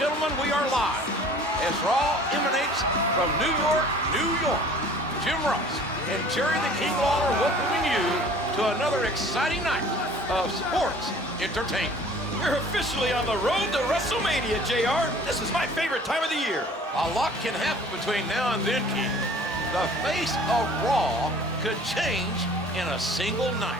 gentlemen, we are live as Raw emanates from New York, New York. Jim Ross and Jerry the King Lawler welcoming you to another exciting night of sports entertainment. We're officially on the road to WrestleMania, JR. This is my favorite time of the year. A lot can happen between now and then, King. The face of Raw could change in a single night.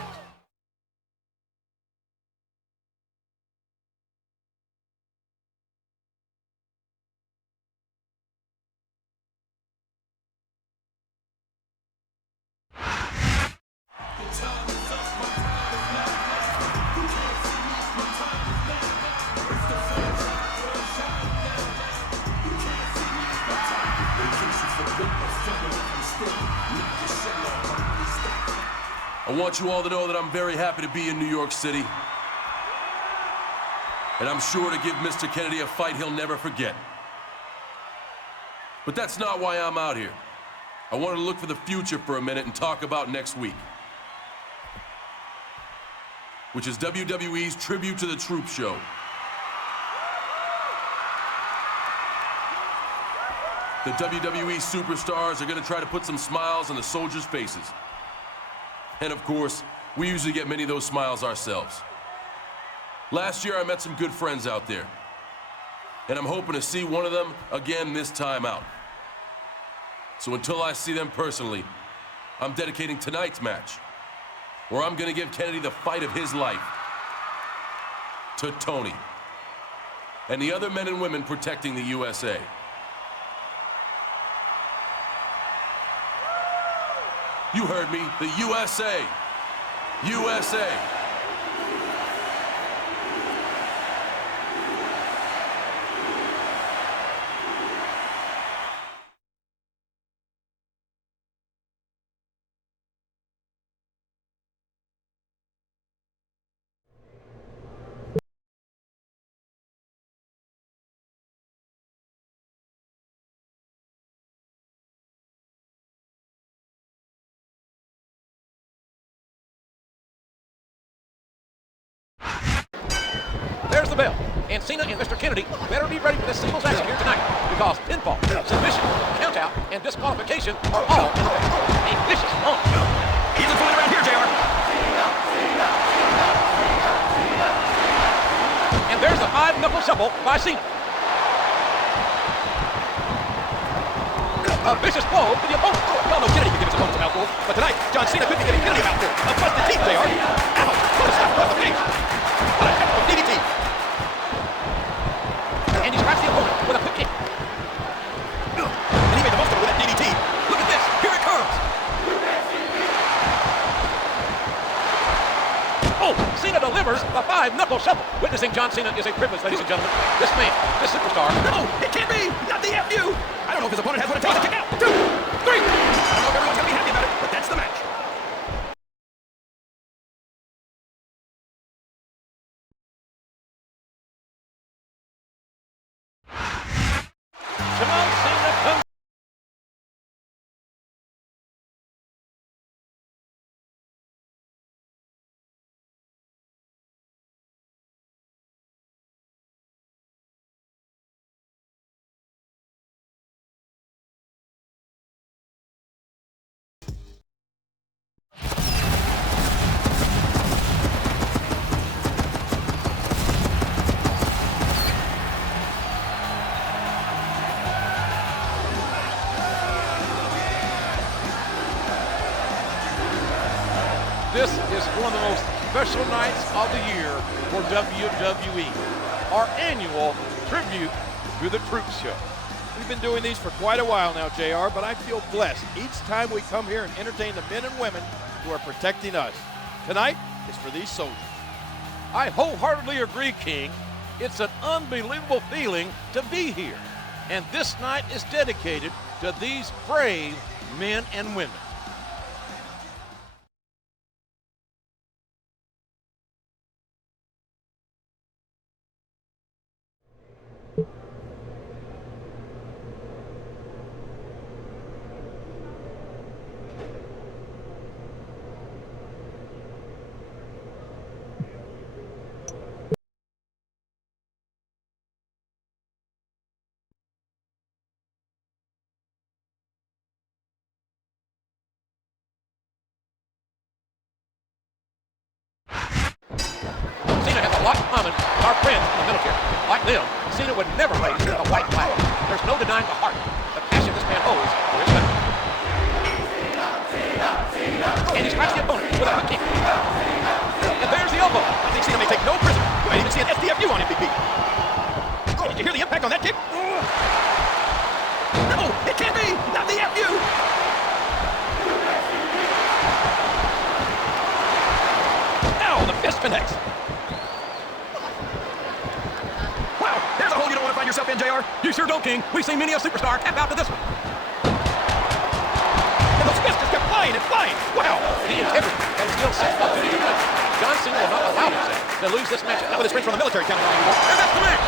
I want you all to know that I'm very happy to be in New York City. And I'm sure to give Mr. Kennedy a fight he'll never forget. But that's not why I'm out here. I wanted to look for the future for a minute and talk about next week, which is WWE's Tribute to the Troops show. The WWE superstars are going to try to put some smiles on the soldiers' faces. And of course, we usually get many of those smiles ourselves. Last year, I met some good friends out there. And I'm hoping to see one of them again this time out. So until I see them personally, I'm dedicating tonight's match, where I'm gonna give Kennedy the fight of his life, to Tony and the other men and women protecting the USA. You heard me, the USA. USA. There's the bell, and Cena and Mr. Kennedy better be ready for this singles action here tonight, because pinfall, submission, countout, and disqualification are all in effect. A vicious moment. He's a bully around here, JR. And there's the five-knuckle shuffle by Cena. A vicious blow to the opponent. Y'all know Kennedy can give his opponent a mouthful, but tonight, John Cena could be giving Kennedy a mouthful. A busted teeth, JR. Ouch! What a slap across the face. What a technical DDT. And he strikes the opponent with a quick kick. And he made the most of it with that DDT. Look at this. Here it comes. Oh, Cena delivers the five-knuckle shuffle. Witnessing John Cena is a privilege, ladies and gentlemen. This man, this superstar. No, it can't be. Not the FU. I don't know if his opponent has what it takes to kick out. 2, 3. I don't know if everyone's going to be happy about it, but that's the match. John Cena comes. This is one of the most special nights of the year for WWE, our annual Tribute to the Troops show. We've been doing these for quite a while now, JR, but I feel blessed each time we come here and entertain the men and women who are protecting us. Tonight is for these soldiers. I wholeheartedly agree, King. It's an unbelievable feeling to be here. And this night is dedicated to these brave men and women. lot in common with our friends in the military. Like them, Cena would never raise a white flag. There's no denying the heart, the passion this man holds for his country. And he strikes the opponent with a hook kick. And there's the elbow. I think Cena may take no prisoners. You might even see an SDFU on MVP. Oh, did you hear the impact on that kick? No, it can't be! Not the FU! Ow, the fist connects. Wow, there's a hole you don't want to find yourself in, JR. You sure don't, King. We've seen many a superstar tap out to this one. And those fists just kept flying and flying. Wow, the integrity and skill set up to the country. John Cena will not allow himself to lose this match. Not with his friends from the military counting on anymore. And that's the match.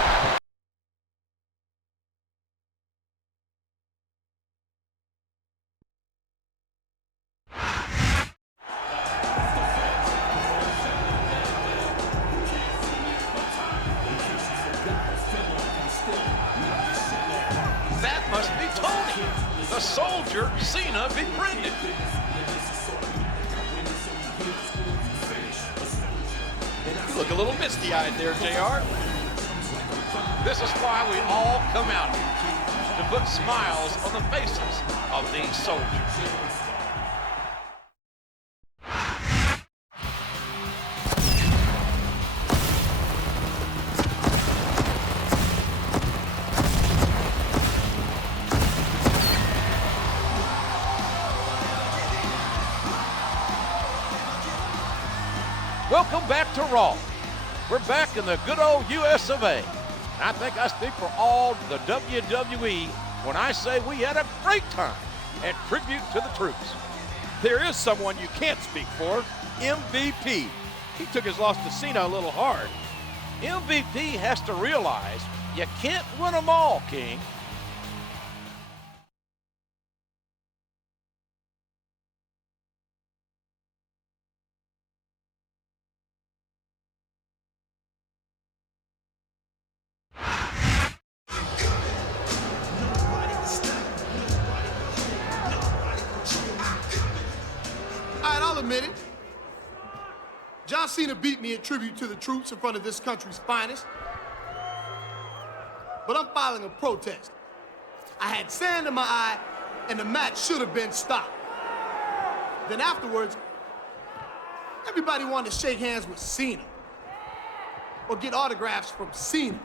That must be Tony, the soldier Cena befriended. You look a little misty-eyed there, JR. This is why we all come out here, to put smiles on the faces of these soldiers. Welcome back to Raw. We're back in the good old US of A. I think I speak for all the WWE when I say we had a great time and tribute to the troops. There is someone you can't speak for, MVP. He took his loss to Cena a little hard. MVP has to realize you can't win them all, King. I'll admit it. John Cena beat me in tribute to the troops in front of this country's finest. But I'm filing a protest. I had sand in my eye, and the match should have been stopped. Then afterwards, everybody wanted to shake hands with Cena, or get autographs from Cena,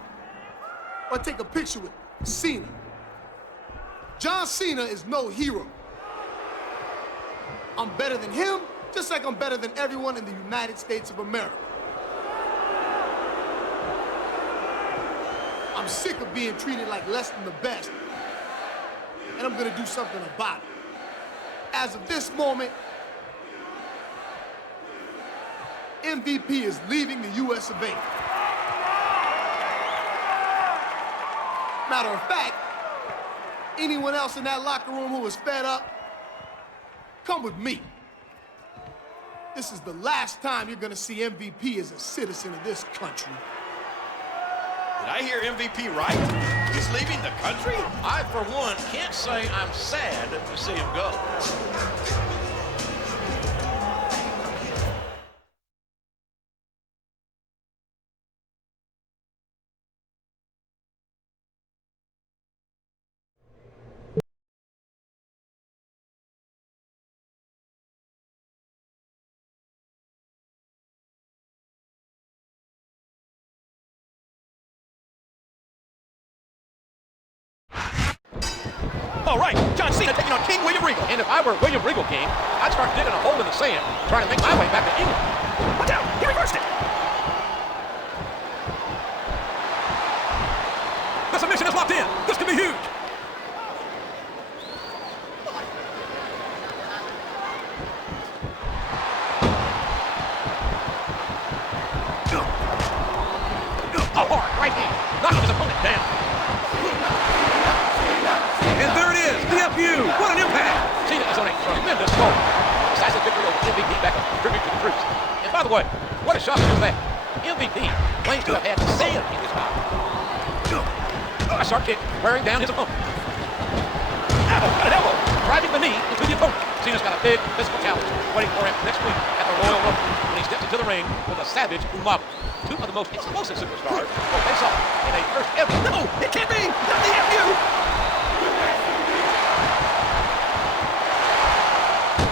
or take a picture with Cena. John Cena is no hero. I'm better than him, just like I'm better than everyone in the United States of America. I'm sick of being treated like less than the best, and I'm gonna do something about it. As of this moment, MVP is leaving the US of A. Matter of fact, anyone else in that locker room who was fed up, come with me. This is the last time you're gonna see MVP as a citizen of this country. Did I hear MVP right? He's leaving the country? I, for one, can't say I'm sad to see him go. All right, John Cena taking on King William Regal. And if I were William Regal, King, I'd start digging a hole in the sand, trying to make my way back to England. Watch out, he reversed it. The submission is locked in. This could be huge. A hard right hand, knocking his opponent down. And there it is, the FU. What an impact. Cena is on a tremendous roll. Decisive victory over MVP back up, tribute to the troops. And by the way, what a shock is that? MVP claims to have had sand in his mouth. A sharp kick wearing down his opponent. Ow, got an elbow, driving the knee into the opponent. Cena's got a big physical challenge waiting for him next week at the Royal Rumble when he steps into the ring with a savage Umaga. Two of the most explosive superstars will face off in a first ever. No, it can't be! Not the FU!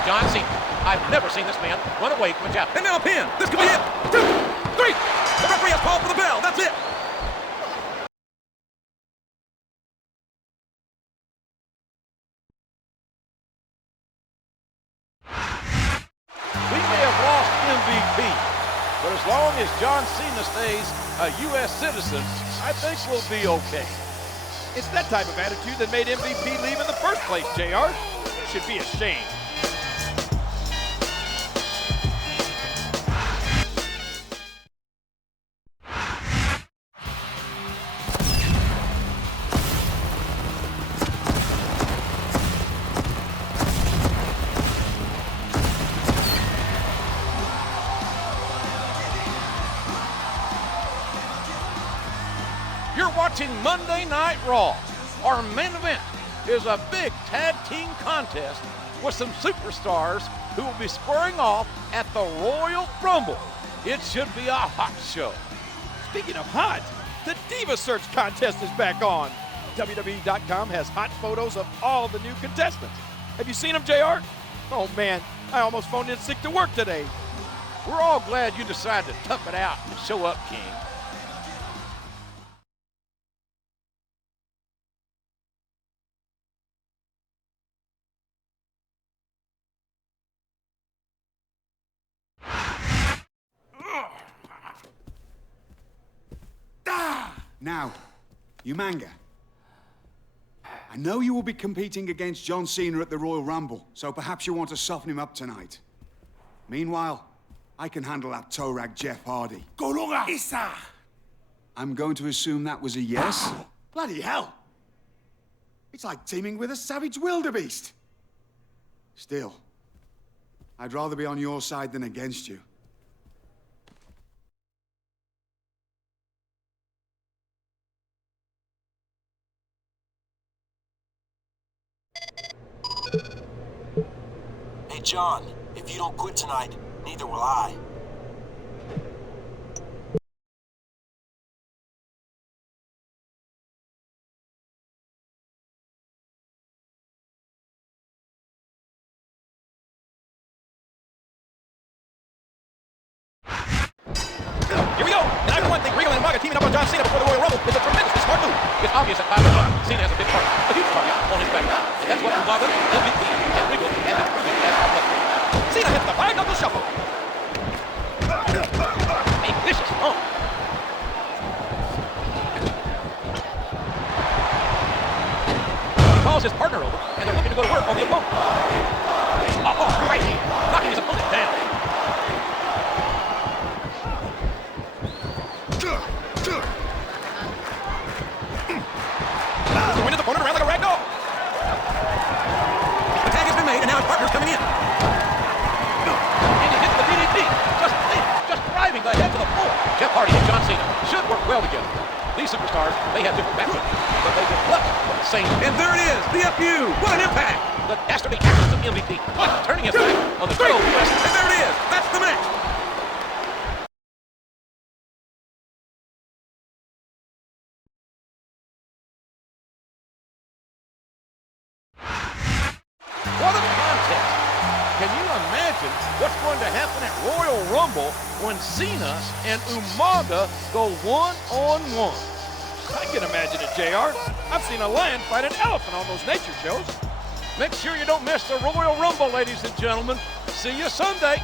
John Cena. I've never seen this man run away from a challenge. And now a pin. This could be it. 2, 3. The referee has called for the bell. That's it. We may have lost MVP, but as long as John Cena stays a U.S. citizen, I think we'll be okay. It's that type of attitude that made MVP leave in the first place, JR. You should be ashamed. You're watching Monday Night Raw. Our main event is a big tag team contest with some superstars who will be squaring off at the Royal Rumble. It should be a hot show. Speaking of hot, the Diva Search contest is back on. WWE.com has hot photos of all the new contestants. Have you seen them, JR? Oh man, I almost phoned in sick to work today. We're all glad you decided to tough it out and show up, King. Now, Umanga, I know you will be competing against John Cena at the Royal Rumble, so perhaps you want to soften him up tonight. Meanwhile, I can handle that toe rag Jeff Hardy. Golunga Isa. I'm going to assume that was a yes? Bloody hell. It's like teaming with a savage wildebeest. Still, I'd rather be on your side than against you. Hey, John, if you don't quit tonight, neither will I. Here we go. And I for one think Regal and Umaga teaming up on John Cena before the Royal Rumble is a tremendously smart move. It's obvious that 5 o'clock, Cena has a big target, a huge target on his back. And that's what Umaga, MVP, and Regal have been proving as our luck. Cena hits the five-knuckle shuffle. A vicious hump. He calls his partner over, and they're looking to go to work on the opponent. Oh, right here, knocking his opponent down. To win his opponent around like a rag doll. The tag has been made, and now his partner's coming in. And he hits the DDT, just driving the head to the floor. Jeff Hardy and John Cena should work well together. These superstars, they have different backgrounds, but they reflect from the same. And there it is, the FU. What an impact. The dastardly actions of MVP, turning his back on the good old West. And there it is. That's the match. What a contest! Can you imagine what's going to happen at Royal Rumble when Cena and Umaga go one-on-one? I can imagine it, JR. I've seen a lion fight an elephant on those nature shows. Make sure you don't miss the Royal Rumble, ladies and gentlemen. See you Sunday.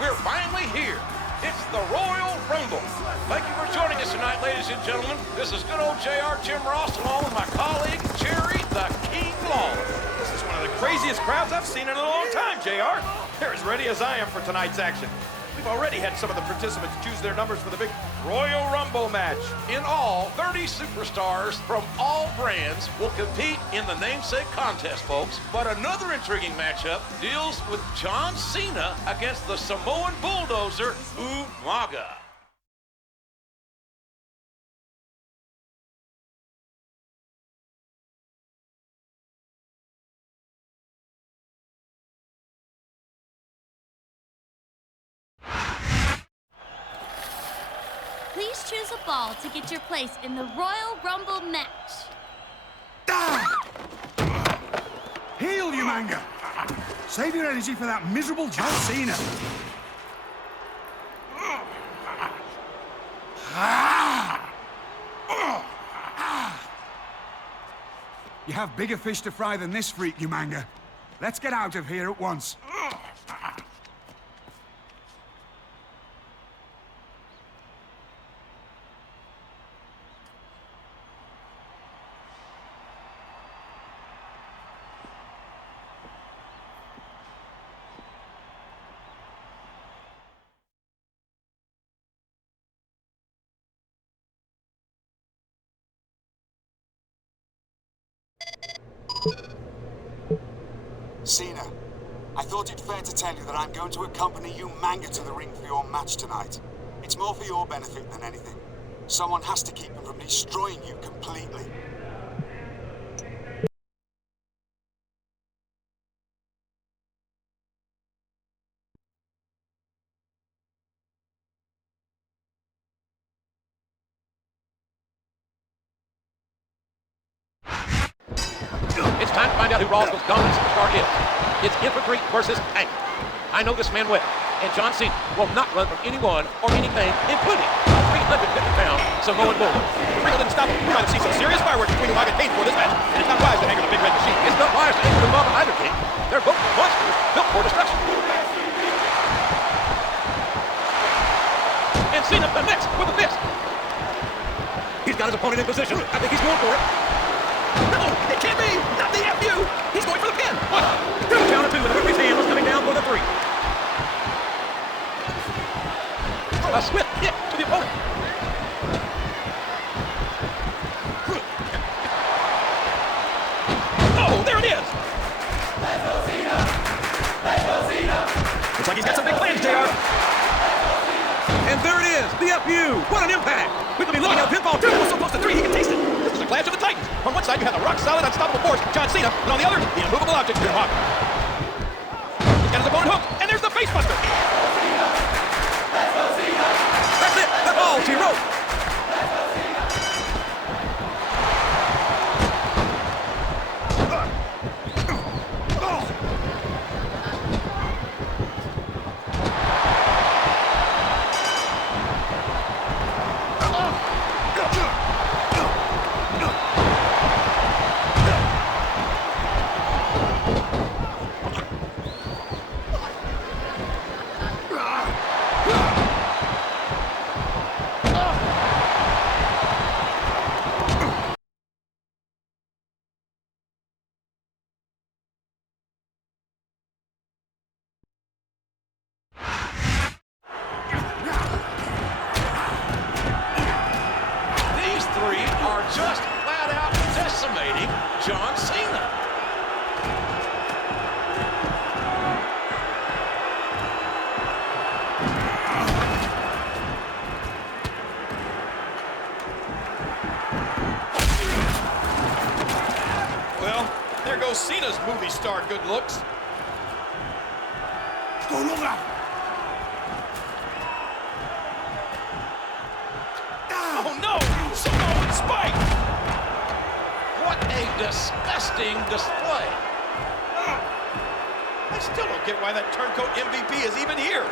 We're finally here. It's the Royal Rumble. Thank you for joining us tonight, ladies and gentlemen. This is good old JR Jim Ross, along with my colleague, Jerry the King Lawler. This is one of the craziest crowds I've seen in a long time, JR. They're as ready as I am for tonight's action. We've already had some of the participants choose their numbers for the big Royal Rumble match. In all, 30 superstars from all brands will compete in the namesake contest, folks. But another intriguing matchup deals with John Cena against the Samoan bulldozer, Umaga. Please choose a ball to get your place in the Royal Rumble match. Heal, you manga! Save your energy for that miserable John Cena. You have bigger fish to fry than this freak, you manga. Let's get out of here at once. Cena, I thought it fair to tell you that I'm going to accompany you manga to the ring for your match tonight. It's more for your benefit than anything. Someone has to keep him from destroying you completely. It's time to find out who Raw's most dominant superstar is. It's infantry versus tank. I know this man well, and John Cena will not run from anyone or anything, including a 350-pound Samoan bulldog. Regal didn't stop him. We're going to see some serious fireworks between Umaga and Kane for this match, and it's not wise to hang on a big red machine. It's not wise to aim them up either, King. They're both monsters built for destruction. And Cena connects with a fist. He's got his opponent in position. I think he's going for it. No, it can't be! Not the FU! He's going for the pin! What? Count of two with the referee's hand was coming down for the three. A swift hit to the opponent. Oh, there it is! Looks like he's got some big plans, JR. And there it is, the FU. What an impact! We could be looking at a pinfall too. So close to three, he can taste it. This is a clash of the Titans. On one side, you have the rock-solid, unstoppable force, John Cena, and on the other, the immovable object, Umaga. He's got his opponent hooked, and there's the face buster. That's it. That's all she wrote. Just flat out decimating John Cena. Well, there goes Cena's movie star good looks. Go longer! Oh no! Samoan spike! What a disgusting display. I still don't get why that turncoat MVP is even here.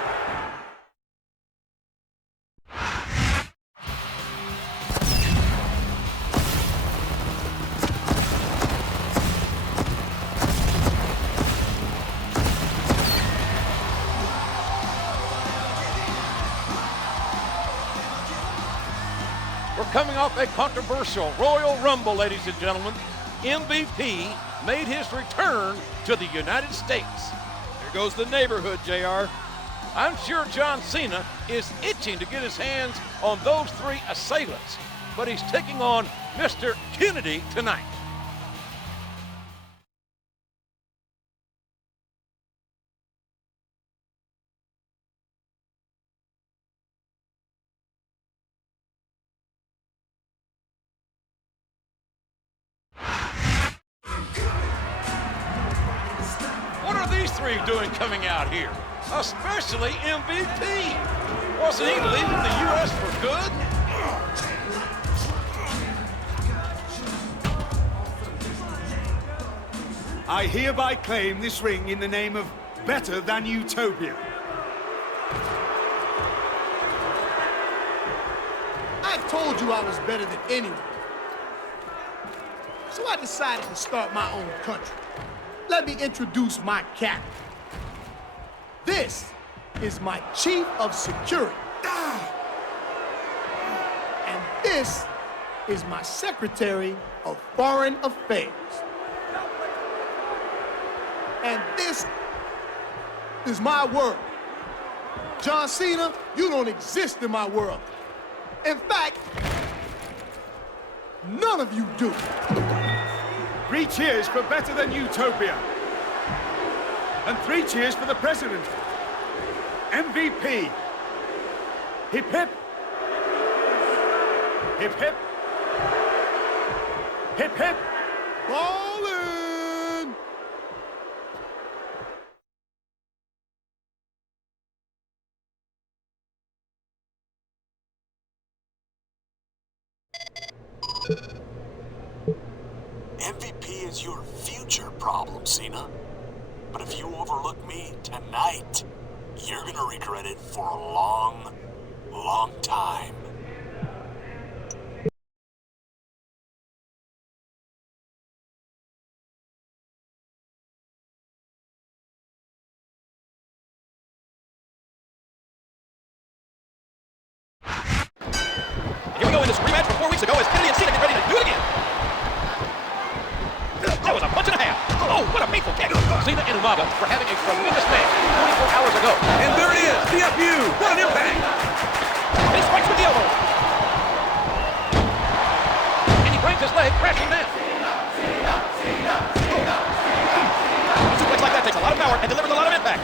We're coming off a controversial Royal Rumble, ladies and gentlemen. MVP made his return to the United States. Here goes the neighborhood, JR. I'm sure John Cena is itching to get his hands on those three assailants, but he's taking on Mr. Kennedy tonight. What are these three doing coming out here? Especially MVP. Wasn't he leaving the U.S. for good? I hereby claim this ring in the name of Better Than Utopia. I told you I was better than anyone. So I decided to start my own country. Let me introduce my captain. This is my chief of security. And this is my secretary of foreign affairs. And this is my world. John Cena, you don't exist in my world. In fact, none of you do. 3 cheers for Better Than Utopia. And 3 cheers for the president. MVP. Hip hip. Hip hip. Hip hip. Ballin'! MVP is your future problem, Cena. But if you overlook me tonight, you're gonna regret it for a long, long time. Here we go in this rematch from 4 weeks ago as Kennedy and Cena get ready to do it again. That was a punch and a half. Oh, what a painful kick. Cena and Umaga were having a tremendous match 24 hours ago. And there it is, the FU. What an impact. And he strikes with the elbow. And he brings his leg crashing down. A suplex like that takes a lot of power and delivers a lot of impact.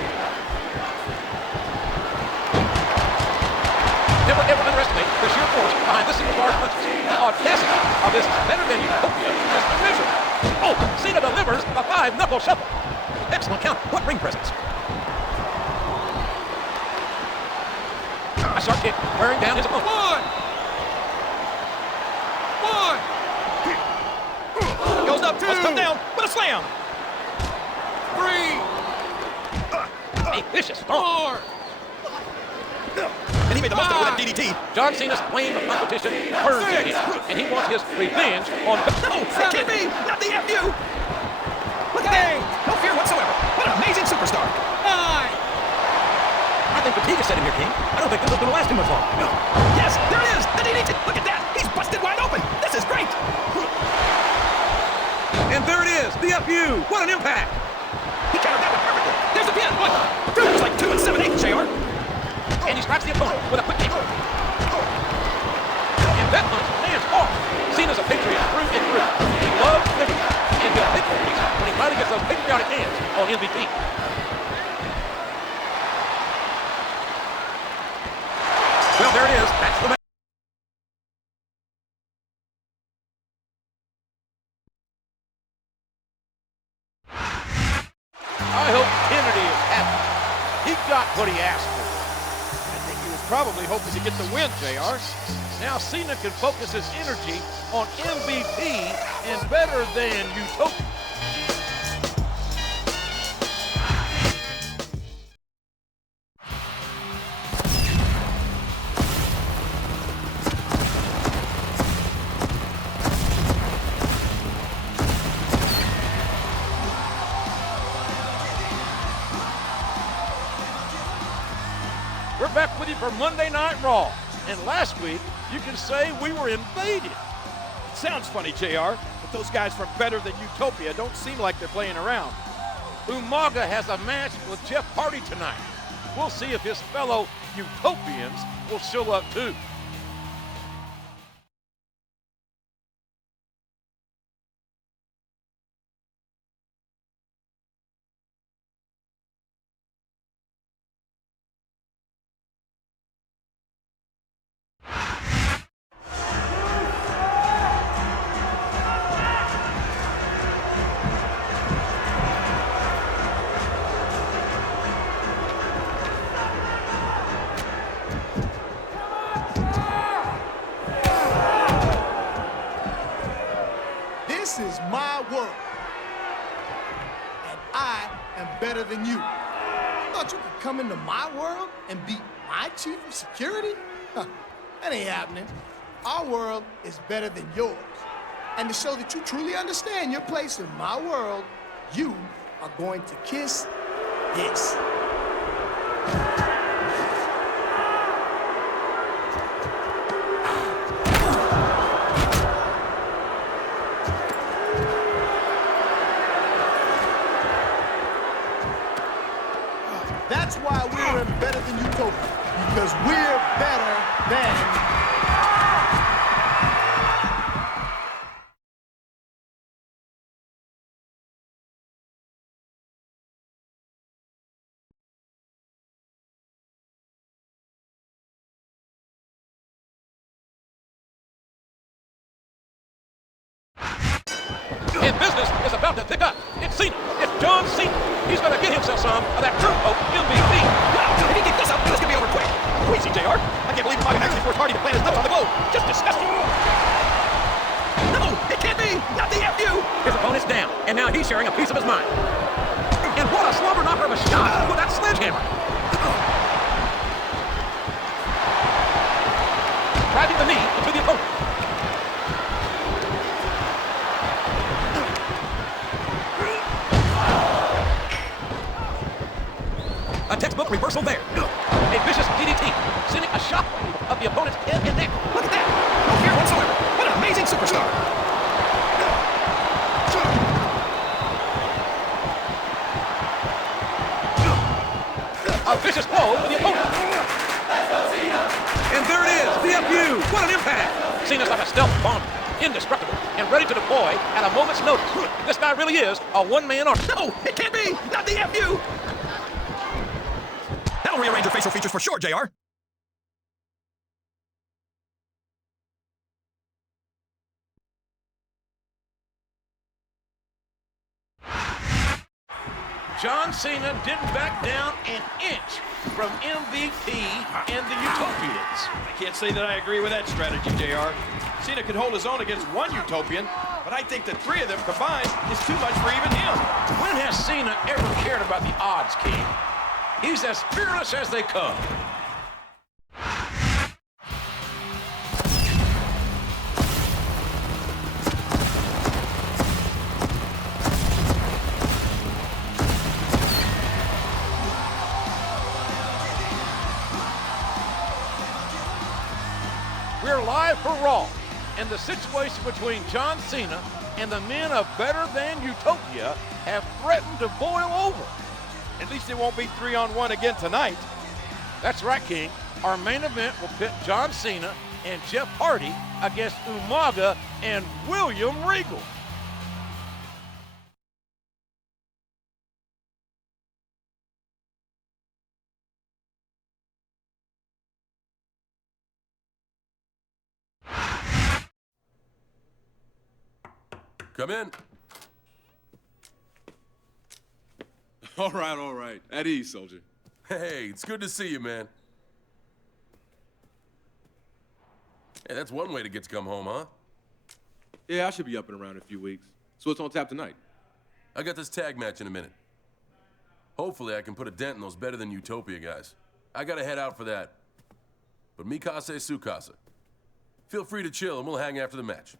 Never ever underestimate the sheer force behind this superstar's punches. The audacity of this Better Than Utopia is immeasurable. Oh, Cena delivers the 5-knuckle shuffle. Excellent count. What ring presence. A sharp kick wearing down his opponent. One. Goes up, must come down with a slam. 3. A vicious storm. And he made the most of it with that DDT. John Cena's flame of competition burns at him, and he wants his revenge on... No, it can't be! Not the FU! Look at that! No fear whatsoever. What an amazing superstar. 9. I think fatigue is setting here, King. I don't think this is going to last too much longer. Yes, there it is! The DDT! Look at that! He's busted wide open! This is great! And there it is! The FU! What an impact! He countered that one perfectly. There's the pin! What? That was like 2 7/8, JR. And he strikes the opponent with a quick kick. And that punch lands hard. Cena's a patriot through and through. He loves liberty. And he'll pick for peace when he finally gets those patriotic hands on MVP. Well, there it is. That's the match. I hope Kennedy is happy. He got what he asked for. Probably hoping to get the win, JR. Now Cena can focus his energy on MVP and Better Than Utopia. We're back with you for Monday Night Raw. And last week, you can say we were invaded. Sounds funny, JR, but those guys from Better Than Utopia don't seem like they're playing around. Umaga has a match with Jeff Hardy tonight. we'll see if his fellow Utopians will show up too. This is my world, and I am better than you. Thought you could come into my world and beat my chief of security? Huh, that ain't happening. Our world is better than yours. And to show that you truly understand your place in my world, you are going to kiss this. That's why we're in Better Than Utopia, because we're better than... And business is about to pick up. It's Cena. It's John Cena. He's going to get himself some of that Turbo MVP. Wow, if he keeps this up, this could be over quick. Wait, JR. I can't believe he might have actually forced Hardy to plant his lips on the globe. Just disgusting. No, it can't be. Not the FU. His opponent's down, and now he's sharing a piece of his mind. And what a slobber knocker of a shot with that sledgehammer. Driving the knee into the opponent. A textbook reversal there. A vicious DDT, sending a shockwave of the opponent's head and neck. Look at that. No fear whatsoever. What an amazing superstar. A vicious blow to the opponent. And there it is, the FU. What an impact. Cena's like a stealth bomber, indestructible, and ready to deploy at a moment's notice. This guy really is a one-man army. No, it can't be. Not the FU. That'll rearrange your facial features for sure, JR. John Cena didn't back down an inch from MVP and the Utopians. I can't say that I agree with that strategy, JR. Cena could hold his own against one Utopian, but I think the three of them combined is too much for even him. When has Cena ever cared about the odds, King? He's as fearless as they come. We're live for Raw, and the situation between John Cena and the men of Better Than Utopia have threatened to boil over. At least it won't be 3-on-1 again tonight. That's right, King. Our main event will pit John Cena and Jeff Hardy against Umaga and William Regal. Come in. All right. At ease, soldier. Hey, it's good to see you, man. Hey, that's one way to get to come home, huh? Yeah, I should be up and around in a few weeks. So what's on tap tonight? I got this tag match in a minute. Hopefully I can put a dent in those Better Than Utopia guys. I gotta head out for that. But mikase sukasa. Feel free to chill and we'll hang after the match.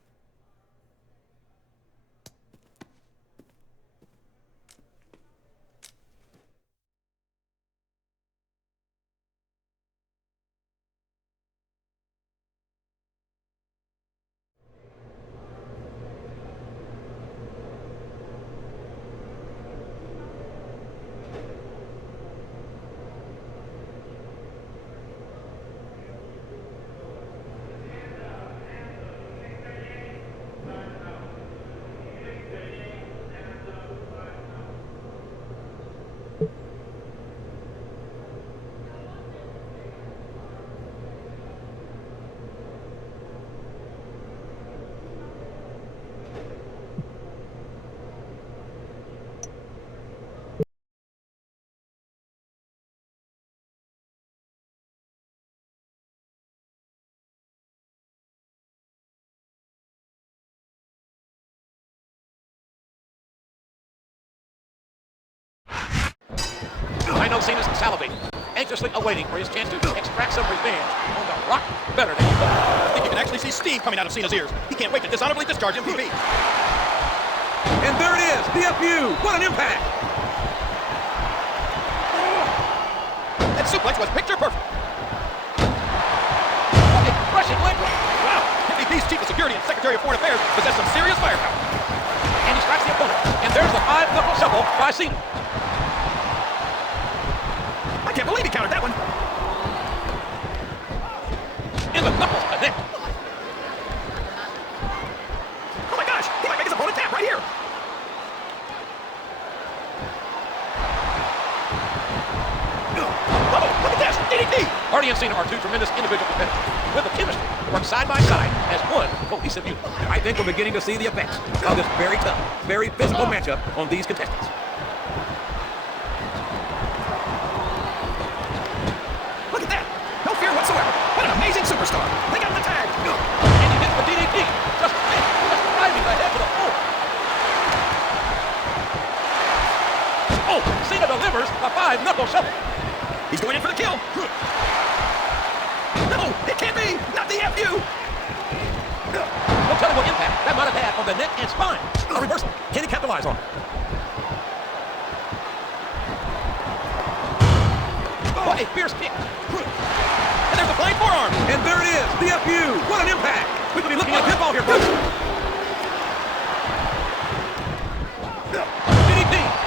know Cena's salivating, anxiously awaiting for his chance to extract some revenge on the Rock better than he does. I think you can actually see steam coming out of Cena's ears. He can't wait to dishonorably discharge MVP. And there it is, the FU. What an impact! That suplex was picture perfect. What a crushing leg drop. Wow, MVP's chief of security and secretary of foreign affairs possess some serious firepower. And he strikes the opponent. And there's the 5-knuckle shuffle by Cena. I can't believe he countered that one. And the knuckles connect. Oh my gosh, he might make his opponent tap right here. Whoa, look at this, DDT. Hardy and Cena are two tremendous individual competitors with the chemistry to work side by side as one cohesive unit. I think we're beginning to see the effects of this very tough, very physical matchup on these contestants. Look at that, no fear whatsoever. What an amazing superstar. They got the tag. And he hits the DDT, just driving the head to the floor. Oh, Cena delivers a 5-knuckle shuffle. He's going in for the kill. No, it can't be. Not the FU. No telling what impact that might have had on the neck and spine. A reversal. Can he capitalize on it? What a fierce kick. And there's a flying forearm. And there it is, the FU. What an impact. We could be looking at a pinfall here, folks.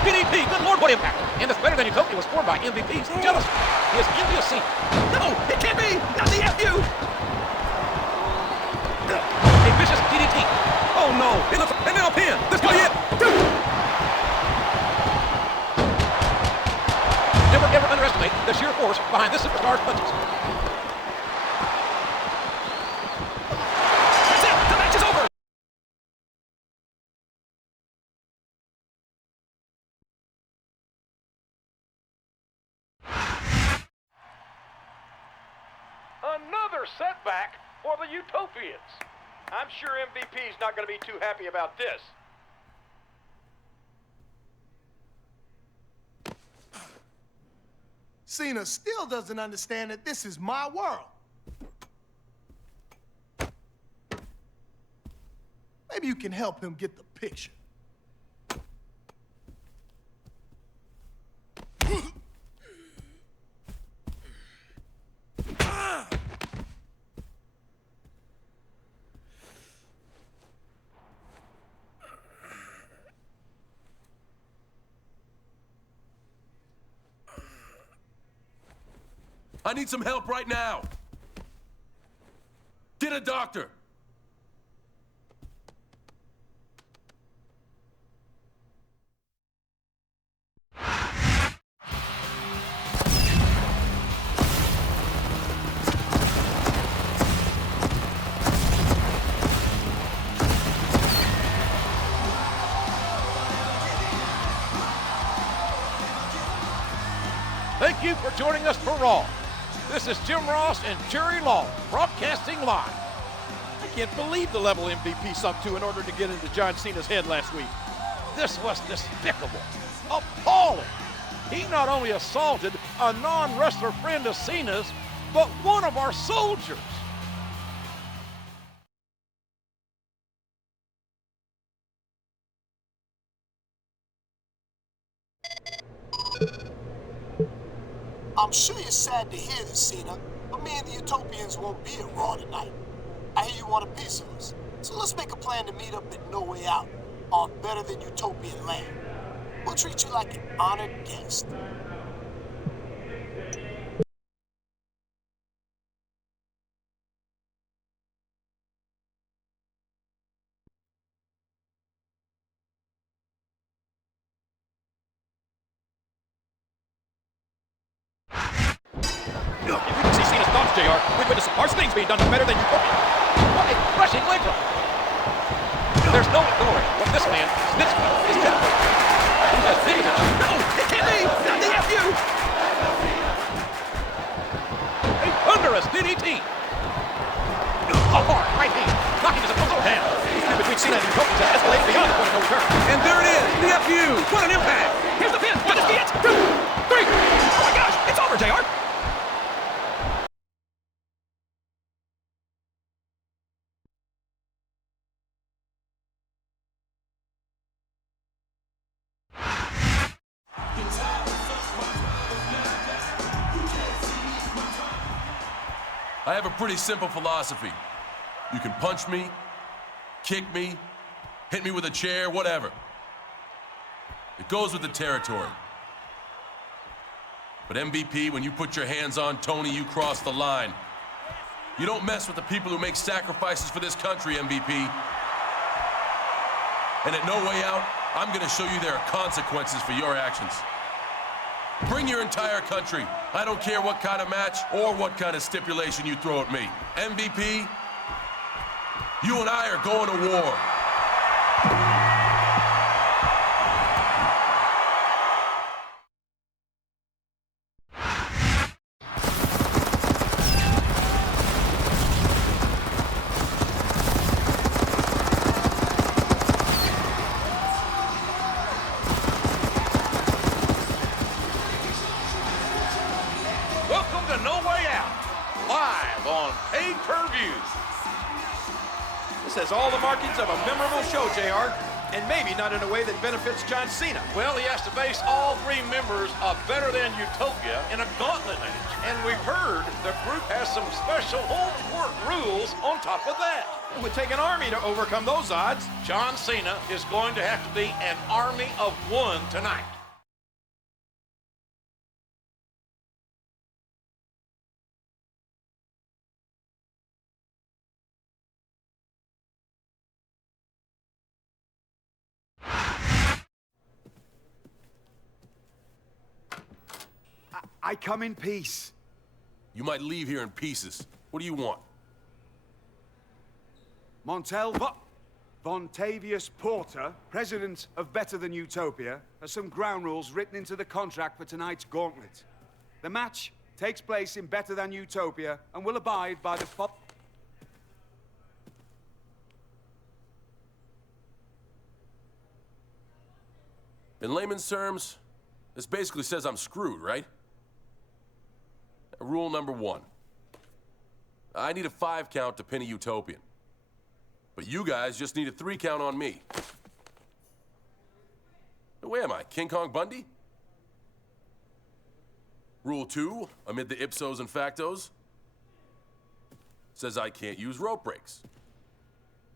DDT, good Lord, what impact. And this better than Utopia was formed by MVP's jealousy. He is envious Cena. No, it can't be. Not the FU. A vicious DDT. Oh no, it looks, and now a pin. This could be it. Never ever underestimate the sheer force behind this superstar's punches. That's it. The match is over. Another setback for the Utopians. I'm sure MVP's not going to be too happy about this. Cena still doesn't understand that this is my world. Maybe you can help him get the picture. I need some help right now. Get a doctor. Thank you for joining us for Raw. This is Jim Ross and Jerry Law, broadcasting live. I can't believe the level MVP sunk to in order to get into John Cena's head last week. This was despicable, appalling. He not only assaulted a non-wrestler friend of Cena's, but one of our soldiers. I'm sure you're sad to hear this, Cena, but me and the Utopians won't be at Raw tonight. I hear you want a piece of us, so let's make a plan to meet up at No Way Out on Better Than Utopian land. We'll treat you like an honored guest. JR, we've witnessed some harsh things being done to Better Than Utopia. What a crushing leg drop. There's no ignoring what this man, Snitsky, is capable of. He has big touch. No, it can't be! Not the FU! A thunderous DDT. A hard right hand, knocking his opponent down. The feud between Cena and Utopia has escalated beyond the point of no return. And there it is, the FU. What an impact. Here's the pin. Could this be it? 2, 3. I have a pretty simple philosophy. You can punch me, kick me, hit me with a chair, whatever. It goes with the territory. But MVP, when you put your hands on Tony, you cross the line. You don't mess with the people who make sacrifices for this country, MVP. And at No Way Out, I'm gonna show you there are consequences for your actions. Bring your entire country. I don't care what kind of match or what kind of stipulation you throw at me. MVP, you and I are going to war. Welcome to No Way Out, live on pay-per-view. This has all the markings of a memorable show, JR, and maybe not in a way that benefits John Cena. Well, he has to face all three members of Better Than Utopia in a gauntlet match. And we've heard the group has some special home court rules on top of that. It would take an army to overcome those odds. John Cena is going to have to be an army of one tonight. I come in peace. You might leave here in pieces. What do you want? Vontavious Porter, president of Better Than Utopia, has some ground rules written into the contract for tonight's Gauntlet. The match takes place in Better Than Utopia and will abide by the In layman's terms, this basically says I'm screwed, right? Rule number 1. I need a 5 count to pin a Utopian. But you guys just need a 3 count on me. Where am I, King Kong Bundy? Rule 2, amid the ipsos and factos, says I can't use rope breaks.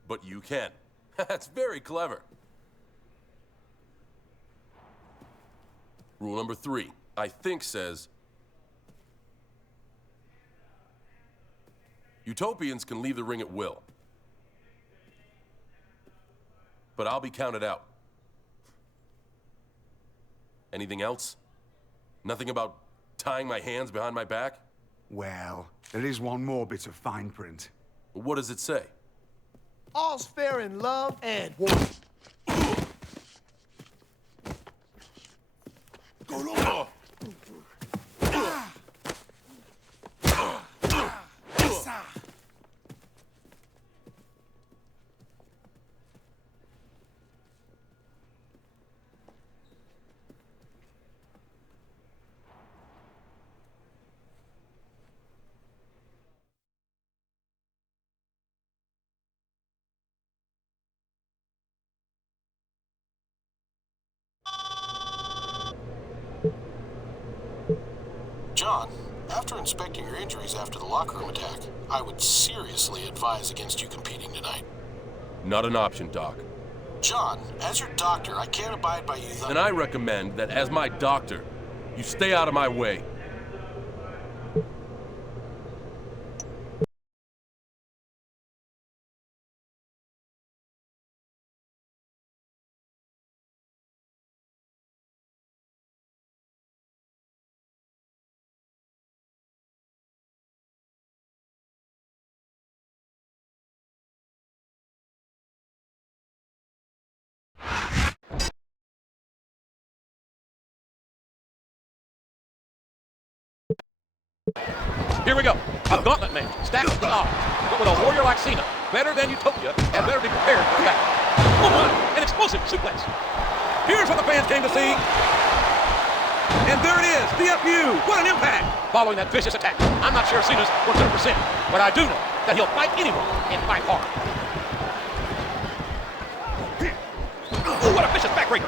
But you can. That's very clever. Rule number 3, I think says Utopians can leave the ring at will. But I'll be counted out. Anything else? Nothing about tying my hands behind my back? Well, there is one more bit of fine print. What does it say? All's fair in love and war. John, after inspecting your injuries after the locker room attack, I would seriously advise against you competing tonight. Not an option, Doc. John, as your doctor, I can't abide by you. And I recommend that as my doctor, you stay out of my way. Here we go. A gauntlet match. Stacks the odds. But with a warrior like Cena, Better Than Utopia, and better be prepared for that. Oh my! An explosive suplex. Here's what the fans came to see. And there it is. DFU. What an impact. Following that vicious attack. I'm not sure Cena's 100%, but I do know that he'll fight anyone and fight hard. Ooh, what a vicious backbreaker.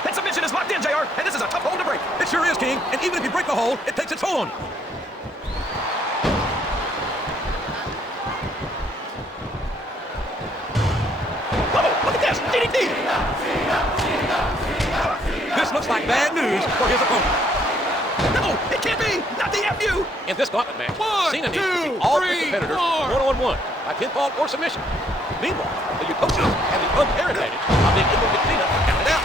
That submission is locked in. again, JR, and this is a tough hole to break. It sure is, King, and even if you break the hole, it takes its toll on you. Whoa, look at this, DDT! This looks like bad news for his opponent. No, it can't be! Not the FU! In this gauntlet match, Cena needs to two, beat all three, three competitors four. one-on-one by pinfall or submission. Meanwhile, the Utopia and the unfair advantage of being able to get Cena counted out.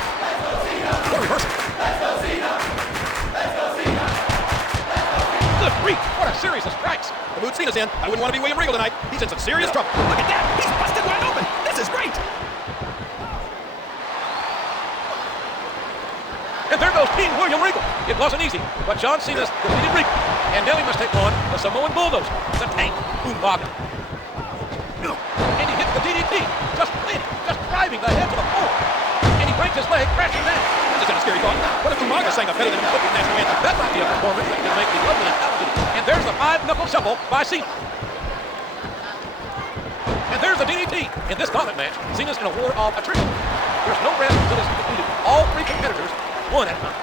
What a reversal! Good grief, what a series of strikes. The mood Cena's in, I wouldn't want to be William Regal tonight. He's in some serious trouble. Look at that, he's busted wide open. This is great. And there goes King William Regal. It wasn't easy, but John Cena's defeated Regal. And now he must take on the Samoan Bulldozer, the Tank Umaga. And he hits the DDT, just landing, just driving the head to the floor. And he breaks his leg, crashing down. This is a scary thought. What if Umaga sang a better than Utopian national anthem? That might be a performance that can make the ugly and ugly. And there's the 5-knuckle shuffle by Cena. And there's the DDT. In this gauntlet match, Cena's in a war of attrition. There's no rest until he's defeated all three competitors, one at a time.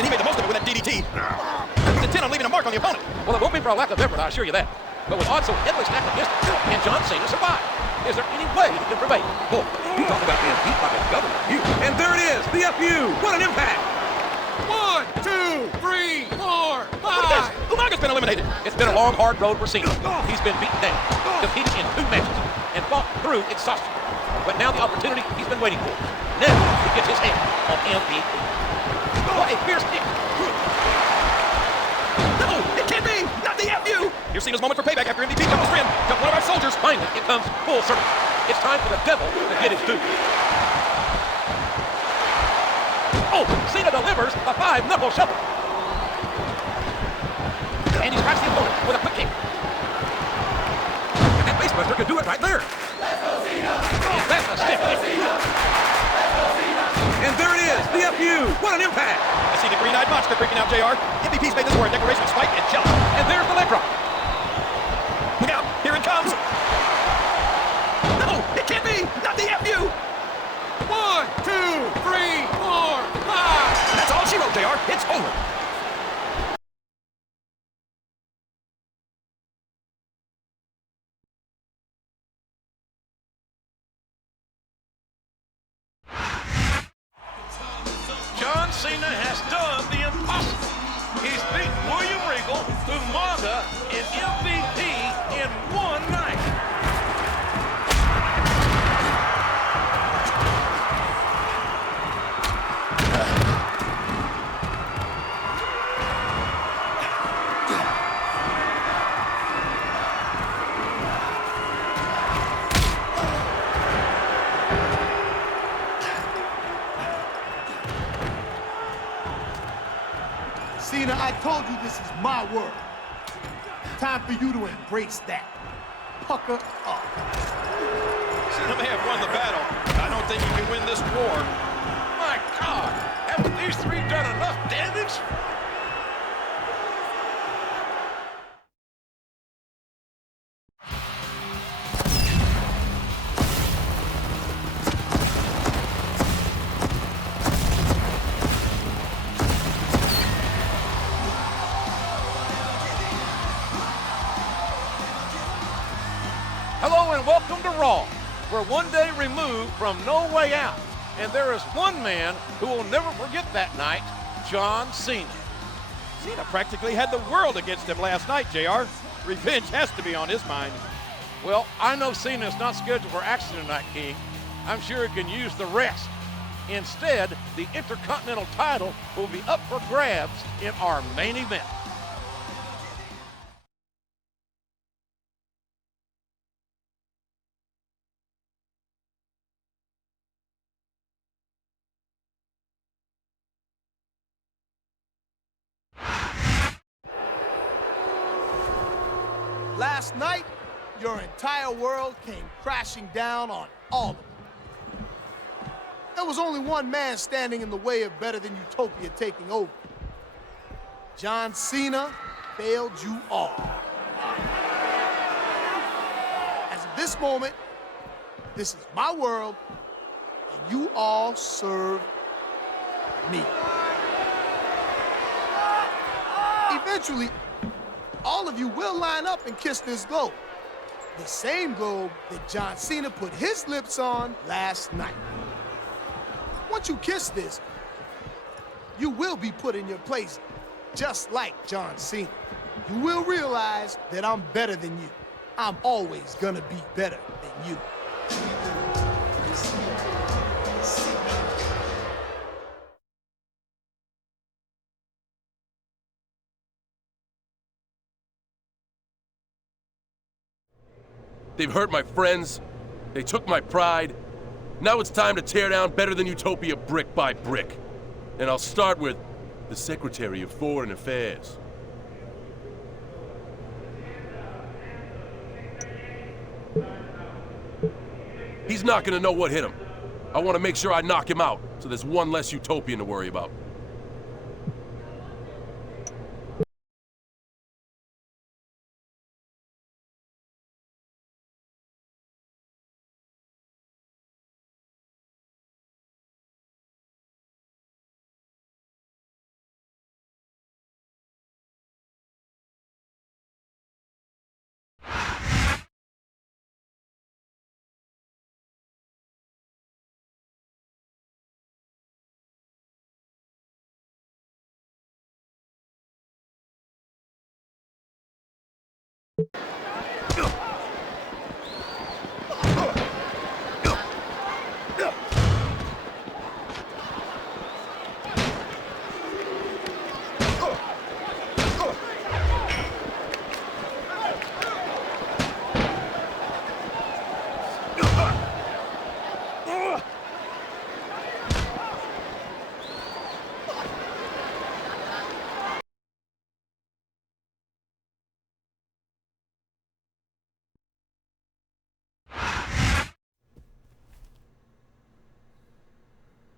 And he made the most of it with that DDT. He's intent on leaving a mark on the opponent. Well, it won't be for a lack of effort, I assure you that. But with odds so heavily stacked against him, can John Cena survive? Is there any way he can prevail? Boy, you talk about being beat like a governor. And there it is, the FU. What an impact. 1, 2, 3, 4, 5. Look at this. Umaga's been eliminated. It's been a long, hard road for Cena. He's been beaten down, defeated in 2 matches, and fought through exhaustion. But now the opportunity he's been waiting for. Now he gets his hand on MVP. What a fierce kick. No, it can't be. Not the FU. Here's Cena's moment for payback after MVP jumped his friend. Jumped one of our soldiers. Finally, it comes full circle. It's time for the devil to get his due. Oh, Cena delivers a 5-knuckle shuffle. And he strikes the opponent with a quick kick. And that basebuster could do it right there. And that's a stiff kick. And there it is, the FU. What an impact. I see the green-eyed monster creeping out, JR. MVP's made this war a decoration of spite and jealousy. And there's the leg drop. Look out, here it comes. No, it can't be. Not the FU. 1, 2, 3, 4, 5. That's all she wrote, JR. It's over. John Cena has done the impossible. He's beat William Regal, Umaga, and MVP in one night. Cena, I told you this is my world. Time for you to embrace that. Pucker up. Cena may have won the battle. I don't think he can win this war. My God, haven't these three done enough damage? Hello and welcome to Raw. We're one day removed from No Way Out, and there is one man who will never forget that night, John Cena. Cena practically had the world against him last night, JR. Revenge has to be on his mind. Well, I know Cena is not scheduled for action tonight, King. I'm sure he can use the rest. Instead, the Intercontinental title will be up for grabs in our main event. Last night, your entire world came crashing down on all of them. There was only one man standing in the way of better than Utopia taking over. John Cena failed you all. As of this moment, this is my world, and you all serve me. Eventually, all of you will line up and kiss this globe. The same globe that John Cena put his lips on last night. Once you kiss this, you will be put in your place just like John Cena. You will realize that I'm better than you. I'm always gonna be better than you. They've hurt my friends. They took my pride. Now it's time to tear down Better Than Utopia brick by brick. And I'll start with the Secretary of Foreign Affairs. He's not gonna know what hit him. I want to make sure I knock him out, so there's one less Utopian to worry about.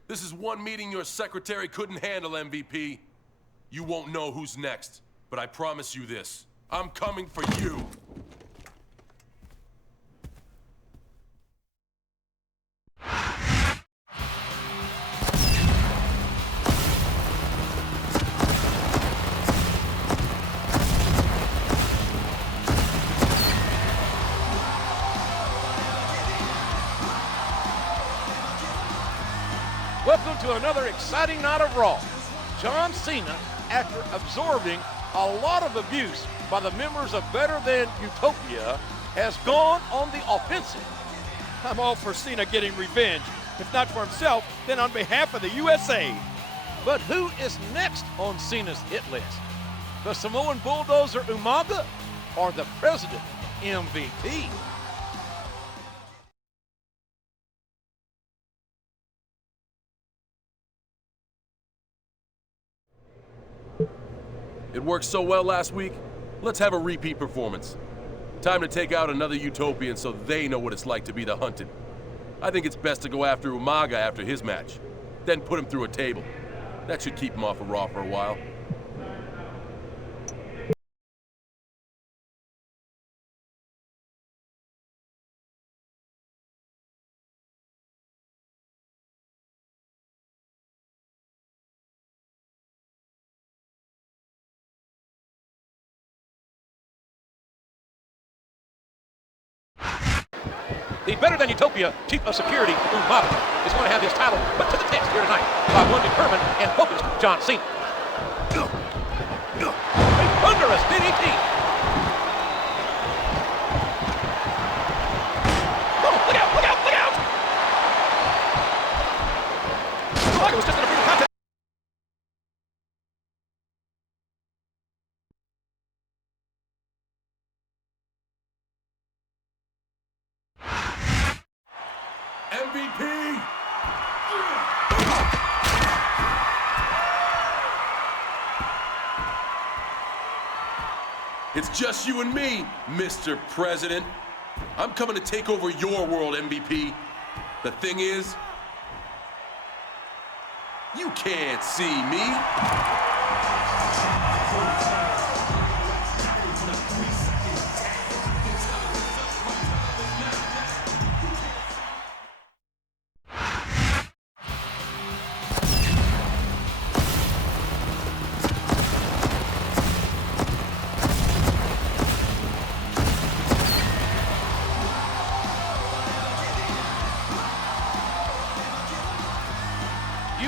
This is one meeting your secretary couldn't handle, MVP. You won't know who's next, but I promise you this. I'm coming for you. Welcome to another exciting night of Raw. John Cena, after absorbing a lot of abuse by the members of Better Than Utopia, has gone on the offensive. I'm all for Cena getting revenge. If not for himself, then on behalf of the USA. But who is next on Cena's hit list? The Samoan bulldozer Umaga or the President MVP? It worked so well last week, let's have a repeat performance. Time to take out another Utopian so they know what it's like to be the hunted. I think it's best to go after Umaga after his match, then put him through a table. That should keep him off of Raw for a while. The Better Than Utopia Chief of Security, Umaga, is going to have his title put to the test here tonight by one determined and focused John Cena. A thunderous DDT. Oh, look out, look out, look out! Umaga was just in a brutal contest. MVP! It's just you and me, Mr. President. I'm coming to take over your world, MVP. The thing is, you can't see me.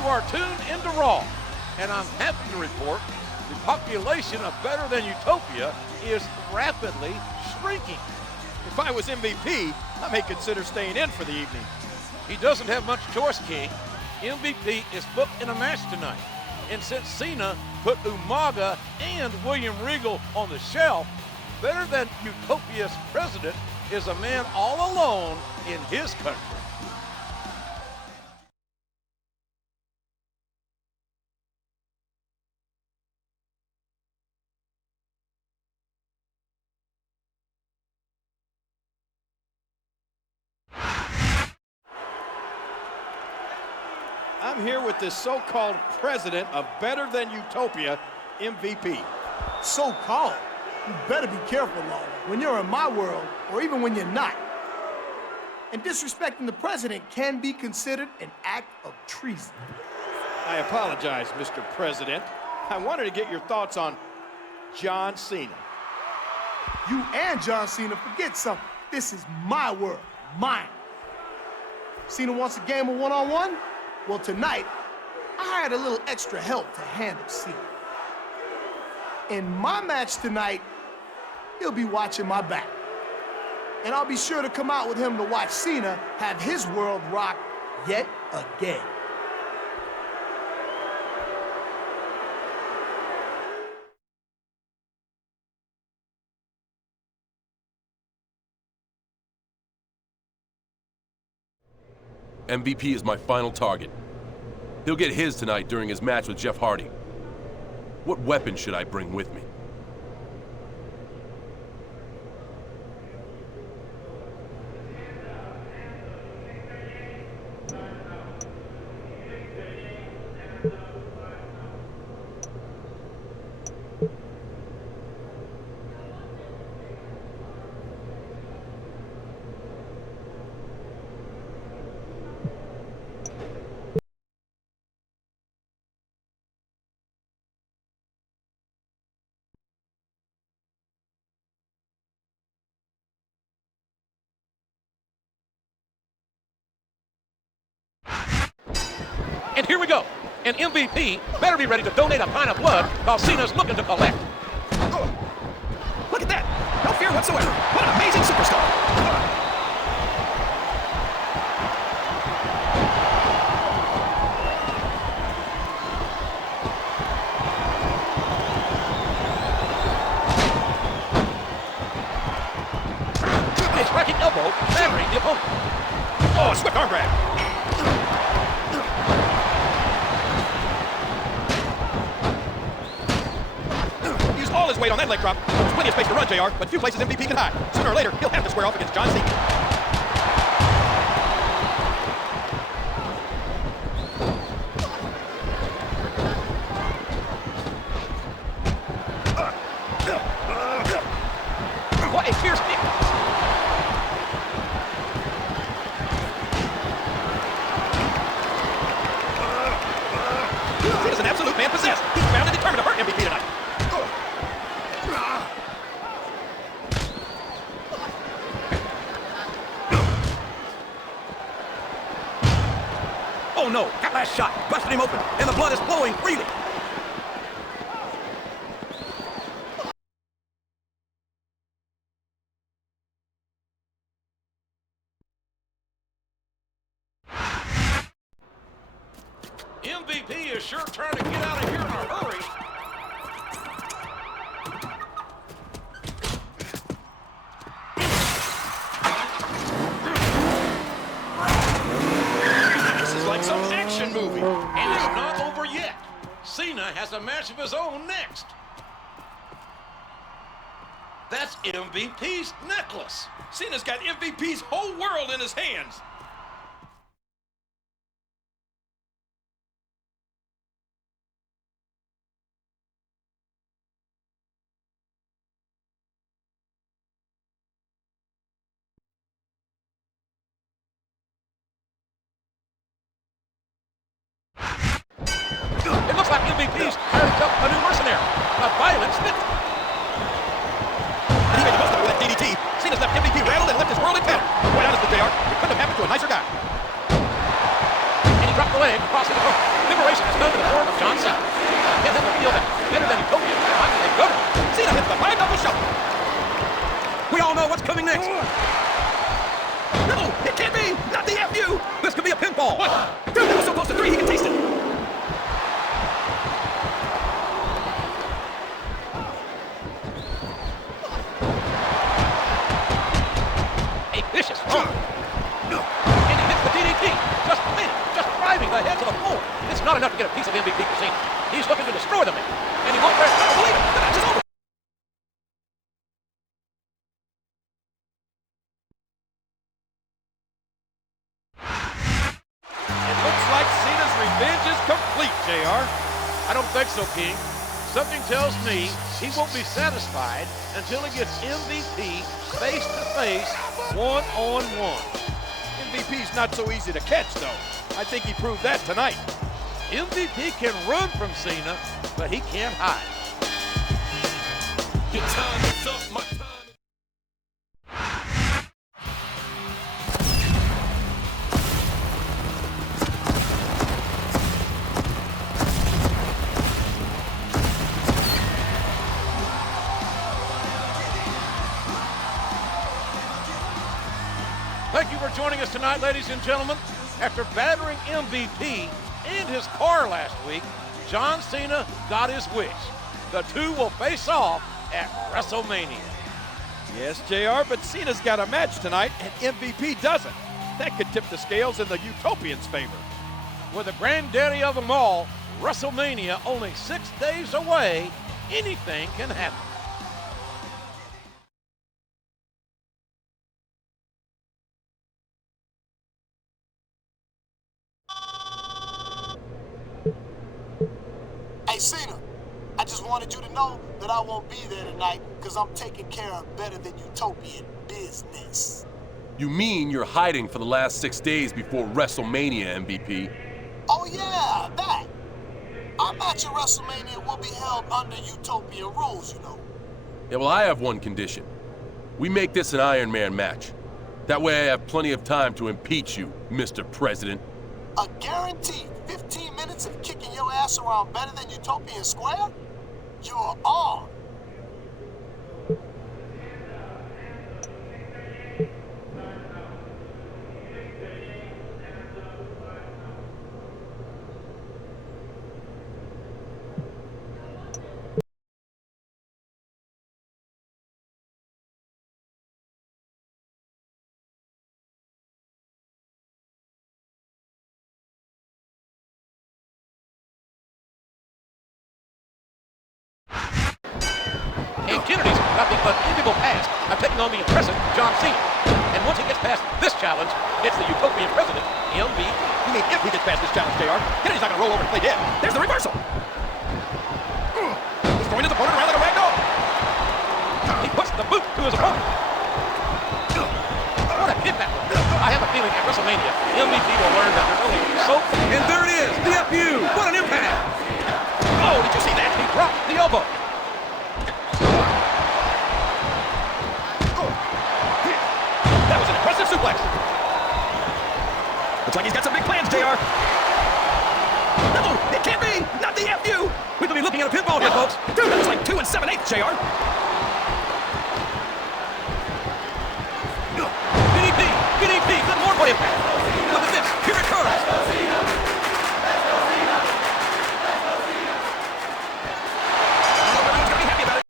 are tuned into Raw, and I'm happy to report the population of Better Than Utopia is rapidly shrinking. If I was MVP, I may consider staying in for the evening. He doesn't have much choice, King. MVP is booked in a match tonight. And since Cena put Umaga and William Regal on the shelf, Better Than Utopia's president is a man all alone in his country. I'm here with this so-called president of Better Than Utopia, MVP. So-called? You better be careful, Lawler, when you're in my world, or even when you're not. And disrespecting the president can be considered an act of treason. I apologize, Mr. President. I wanted to get your thoughts on John Cena. You and John Cena forget something. This is my world, mine. Cena wants a game of one-on-one? Well, tonight, I hired a little extra help to handle Cena. In my match tonight, he'll be watching my back. And I'll be sure to come out with him to watch Cena have his world rocked yet again. MVP is my final target. He'll get his tonight during his match with Jeff Hardy. What weapon should I bring with me? And here we go. And MVP better be ready to donate a pint of blood while Cena's looking to collect. Look at that! No fear whatsoever. What an amazing superstar! A striking elbow, battering the opponent. Oh, a swift arm grab. All his weight on that leg drop. There's plenty of space to run, JR, but few places MVP can hide. Sooner or later, he'll have to square off against John Cena. What a fierce kick. Cena's an absolute man possessed. He's bound and determined to hurt MVP tonight. Oh no, that last shot busted him open, and the blood is flowing freely. MVP is sure trying to get out of here in a hurry. Some action movie. And it's not over yet. Cena has a match of his own next. That's MVP's necklace. Cena's got MVP's whole world in his hands. It looks like MVP's trying to a new mercenary, a violent smith. And he made the most of it with that DDT. Cena's left MVP rattled and left his world in tatters. Quite honestly, JR, it couldn't have happened to a nicer guy. And he dropped the leg, crossing the rope. Liberation has come to the form of John Cena. Can't help but feel that better than Utopia. I can go. Cena hits the 5-double shuffle. We all know what's coming next. No, it can't be. Not the FU. This could be a pinfall. What? Dude, that was so close to 3, he can taste it. A vicious throw. And he hits the DDT. Just landing, just driving the head to the floor. It's not enough to get a piece of MVP for Cena. He's looking to destroy the man. And he won't rest. I don't believe it. The match is over. It looks like Cena's revenge is complete, JR. I don't think so, King. Something tells me he won't be satisfied until he gets MVP face-to-face, one-on-one. MVP's not so easy to catch, though. I think he proved that tonight. MVP can run from Cena, but he can't hide. Your time is up, my time. Thank you for joining us tonight, ladies and gentlemen. After battering MVP and his car last week, John Cena got his wish. The two will face off at WrestleMania. Yes, JR, but Cena's got a match tonight, and MVP doesn't. That could tip the scales in the Utopian's favor. With the granddaddy of them all, WrestleMania only 6 days away, anything can happen. Hey, Cena, I just wanted you to know that I won't be there tonight because I'm taking care of better than Utopian business. You mean you're hiding for the last 6 days before WrestleMania, MVP? Oh, yeah, that. Our match at WrestleMania will be held under Utopian rules, you know. Yeah, well, I have one condition. We make this an Iron Man match. That way I have plenty of time to impeach you, Mr. President. A guaranteed 15 minutes of kicking your ass around better than Utopian Square? You're on. And Kennedy's got the unenviable task of taking on the impressive John Cena. And once he gets past this challenge, it's the Utopian president, MVP. You mean if he gets past this challenge, JR? Kennedy's not gonna roll over and play dead. There's the reversal. He's throwing his opponent around like a rag doll. He puts the boot to his opponent. What a hit that was. I have a feeling at WrestleMania, MVP will learn that there's only soap. And there it is, the FU. What an impact. Oh, did you see that? He dropped the elbow. That was an impressive suplex. Looks like he's got some big plans, JR. No, it can't be. Not the FU. We could be looking at a pinball here, folks. Dude, that was like 2 7/8, JR. DDT, good Lord, what impact. Look at this, here it comes. Everyone's gonna be happy about it.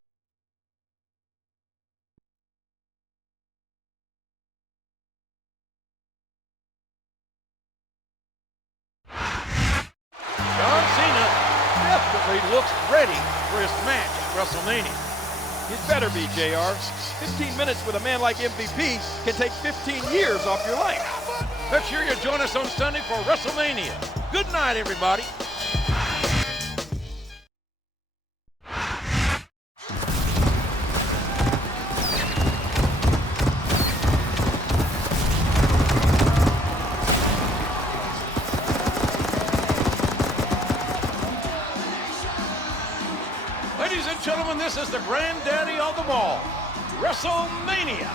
John Cena definitely looks ready for his match at WrestleMania. It better be, JR. 15 minutes with a man like MVP can take 15 years off your life. Make sure you join us on Sunday for WrestleMania. Good night, everybody. Ladies and gentlemen, this is the granddaddy of them all, WrestleMania.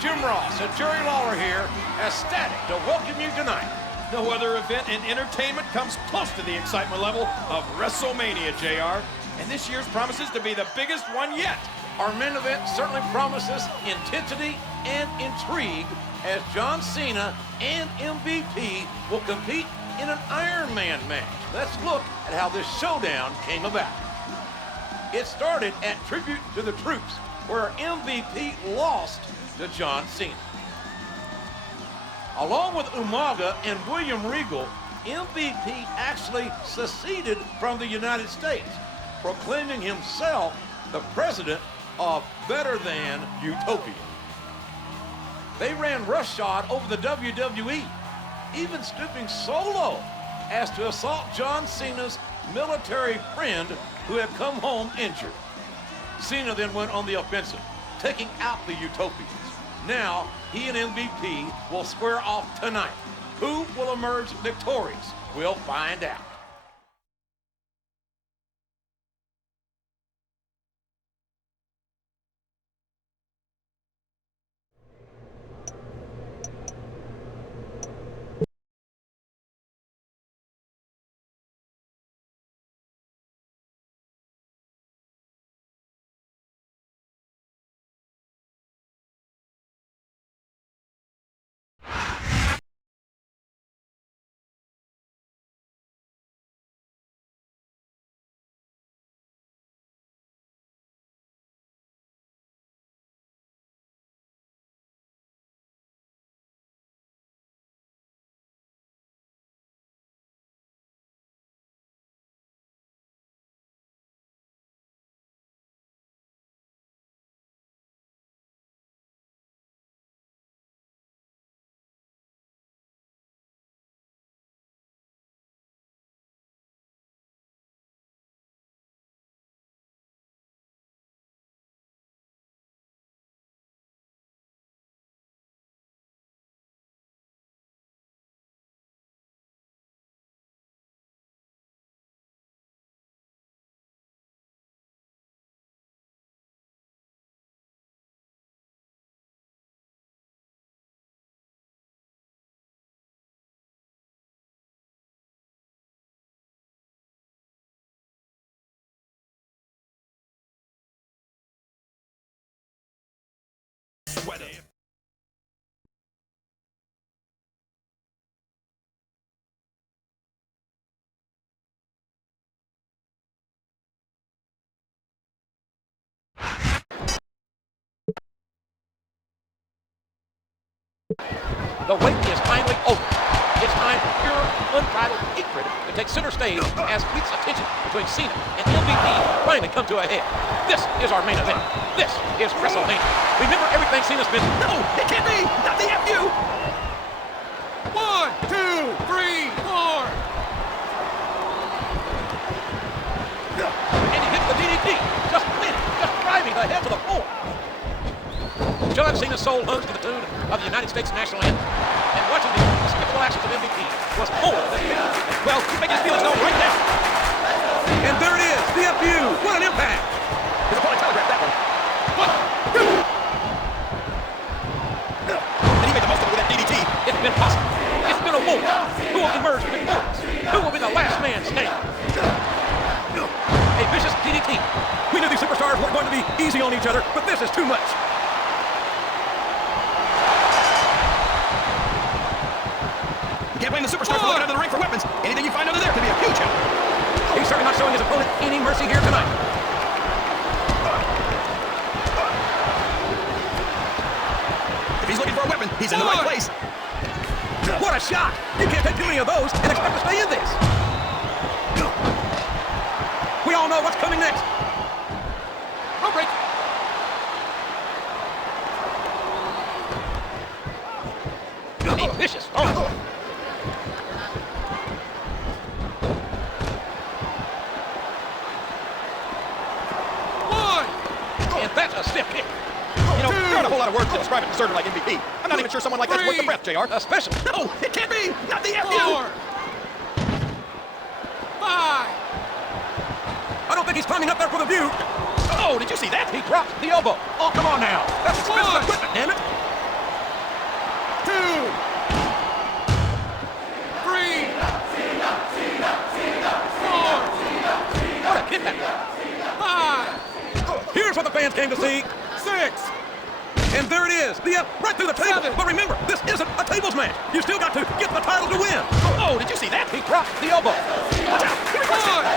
Jim Ross and Jerry Lawler here, ecstatic to welcome you tonight. No other event in entertainment comes close to the excitement level of WrestleMania, JR. And this year's promises to be the biggest one yet. Our main event certainly promises intensity and intrigue as John Cena and MVP will compete in an Iron Man match. Let's look at how this showdown came about. It started at Tribute to the Troops, where MVP lost to John Cena. Along with Umaga and William Regal, MVP actually seceded from the United States, proclaiming himself the president of Better Than Utopia. They ran roughshod over the WWE, even stooping so low as to assault John Cena's military friend who had come home injured. Cena then went on the offensive, taking out the Utopians. Now, he and MVP will square off tonight. Who will emerge victorious? We'll find out. Sweaty. The wait is finally over. It's time for pure, unbridled hatred to take center stage as Pete's attention between Cena and MVP finally come to a head. This is our main event. This is WrestleMania. Remember everything Cena's been. No, it can't be! Not the FU! 1, 2, 3, 4. And he hits the DDT, just winning, just driving the head to the floor. John Cena's soul hums to the tune of the United States national anthem. And watching the despicable actions of MVP was more than fun. Well, you make his feelings known right now. And there it is, the FU. What an impact. His opponent telegraphed that one. 1, 2. And he made the most of it with that DDT. It's been possible. It's been a war. Who will emerge victorious? Who will be the last man standing? A vicious DDT. We knew these superstars weren't going to be easy on each other, but this is too much. You can't blame the superstars for looking under the ring for weapons. Anything you find under there could be a huge help. He's certainly not showing his opponent any mercy here tonight. If he's looking for a weapon, he's in the right place. What a shot! You can't take too many of those and expect to stay in this. We all know what's coming next. Rope break. A vicious. Oh. And that's a stiff kick. You know, there aren't a whole lot of words to describe an assertive like MVP. I'm not even sure someone like that's worth the breath, JR. Especially. No, it can't be! Not the FU! 4, 5. I don't think he's climbing up there for the view. Oh, did you see that? He dropped the elbow. Oh, come on now. That's expensive equipment, damn it. 2, 3. came to see. 6. And there it is. The right through the table. 7. But remember, this isn't a tables match. You still got to get the title to win. Oh, did you see that? He dropped the elbow. Watch out. Here he comes.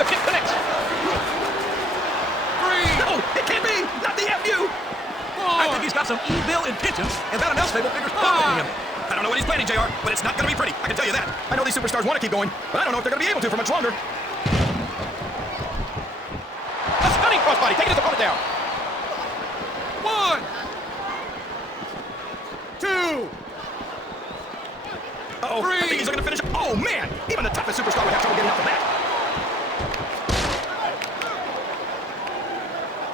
The kick connects. 3. No, it can't be. Not the FU. 4. I think he's got some evil intentions, and that announce table figures confident in him. I don't know what he's planning, JR, but it's not going to be pretty. I can tell you that. I know these superstars want to keep going, but I don't know if they're going to be able to for much longer. A stunning crossbody, taking his opponent down. 1. 2. Uh-oh, I think he's looking to finish. Oh, man! Even the toughest superstar would have trouble getting up from that.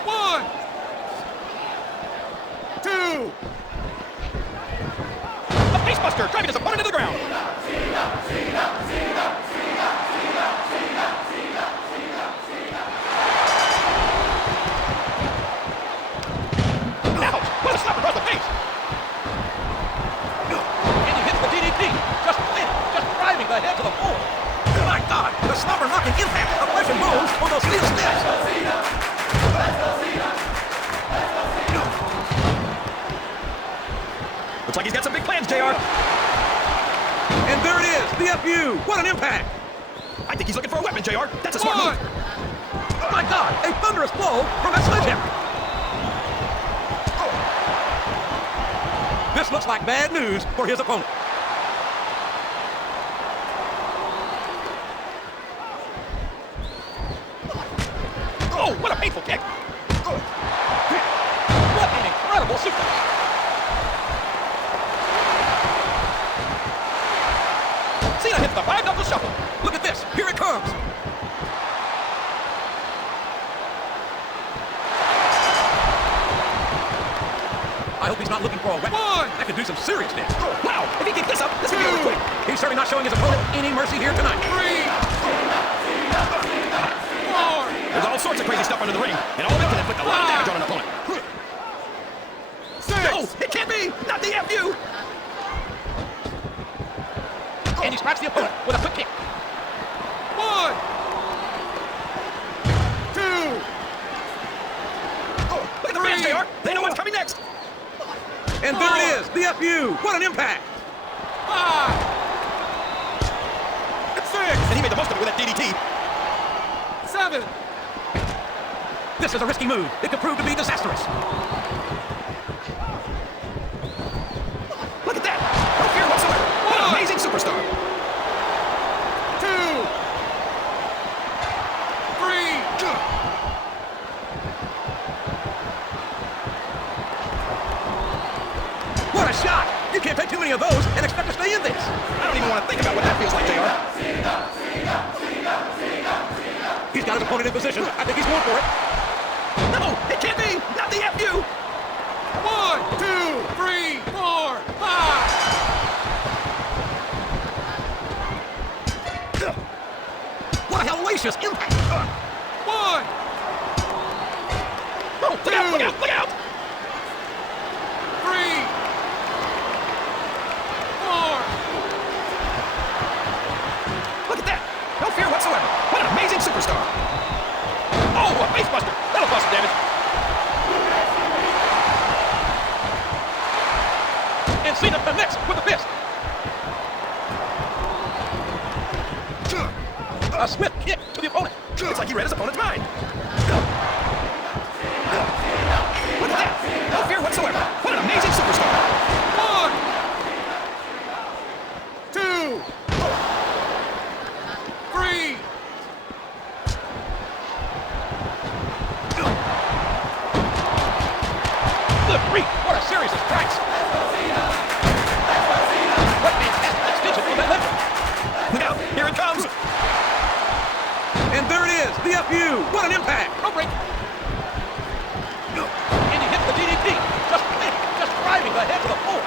1. 2. A facebuster, driving his opponent to the ground. Ouch! What a slap across the face! And he hits the DDT. Just driving the head to the floor. My God, the slobber knocking impact of flesh and bones on those steel steps. Looks like he's got some big plans, JR. And there it is, the FU. What an impact. I think he's looking for a weapon, JR. That's a smart move. Oh my God, a thunderous blow from that sledgehammer. This looks like bad news for his opponent. Oh, what a painful kick. What an incredible suplex. Cena hits the 5-knuckle shuffle. Look at this. Here it comes. I hope he's not looking for a weapon. That could do some serious damage. Wow, if he keeps this up, this could be over quick. He's certainly not showing his opponent any mercy here tonight. 3. 4. There's all sorts of crazy stuff under the ring, and all of it can inflict a lot of damage on an opponent. 6. No, it can't be! Not the FU! And he scraps the opponent with a quick kick. 1. 2. Look at the fans, JR! They know what's coming next! And there it is, the FU! What an impact! 5. 6. And he made the most of it with that DDT. 7. This is a risky move. It could prove to be disastrous. Look at that! No fear whatsoever. What an amazing superstar! 2. 3. What a shot! You can't take too many of those and expect to stay in this. I don't even want to think about what that feels like, JR. He's got his opponent in position. I think he's going for it. No, it can't be! Not the FU! 1, 2, 3, 4, 5. What a hellacious impact! 1. Oh, look out, look out, look out! 3. 4. Look at that! No fear whatsoever. What an amazing superstar! Oh, a facebuster! That'll cause some damage. And Cena connects with a fist. A swift kick to the opponent. It's like he read his opponent's mind. Look at that! No fear whatsoever. What an amazing superstar! 1, 2, 3. Good grief! What a series of strikes! What fantastic extension from that left. Look out! Here it comes! And there it is! The FU! What an impact! No break! And he hits the DDT! Just driving the head to the floor!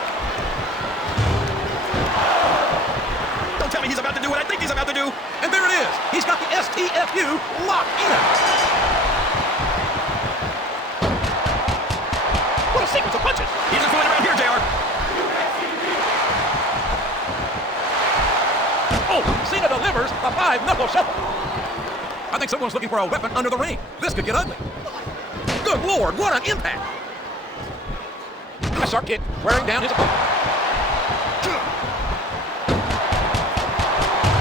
Don't tell me he's about to do what I think he's about to do! And there it is! He's got the STFU locked in! What a sequence of punches! He's just going around here, JR! Oh, Cena delivers a 5-knuckle shuffle! I think someone's looking for a weapon under the ring. This could get ugly. Good Lord, what an impact! A sharp kick, wearing down his opponent.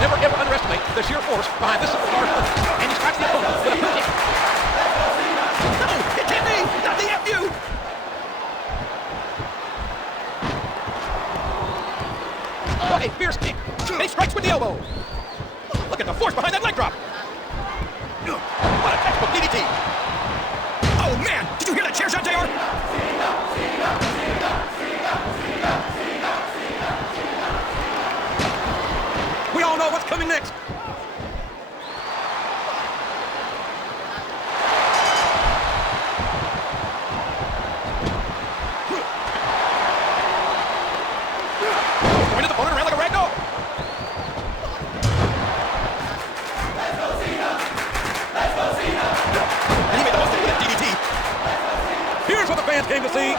Never ever underestimate the sheer force behind this superstar's punches. And he strikes the opponent with a good kick. No, it can't be! Not the FU! What a fierce kick! And he strikes with the elbow. Look at the force behind that leg drop. What a textbook DDT! Oh man, did you hear that chair shot, JR? We all know what's coming next. Going to the opponent around like a rag doll. And he made the most of it with a DDT. Here's what the fans came to see.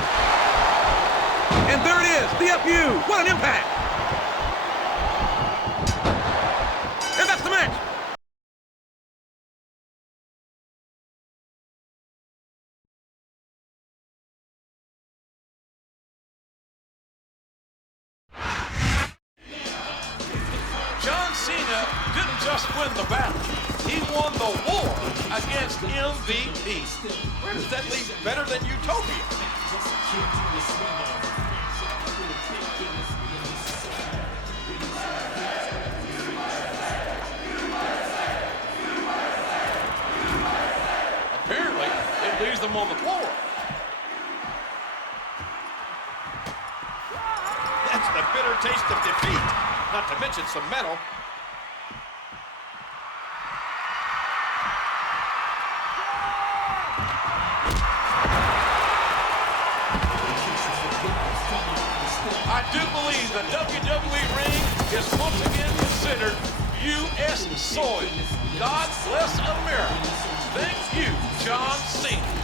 And there it is, the FU. What an impact. And that's the match. John Cena didn't just win the battle. He won the war against MVP. Where does that leave better than Utopia? Apparently, it leaves them on the floor. That's the bitter taste of defeat, not to mention some metal. I do believe the WWE ring is once again considered U.S. soil. God bless America. Thank you, John Cena.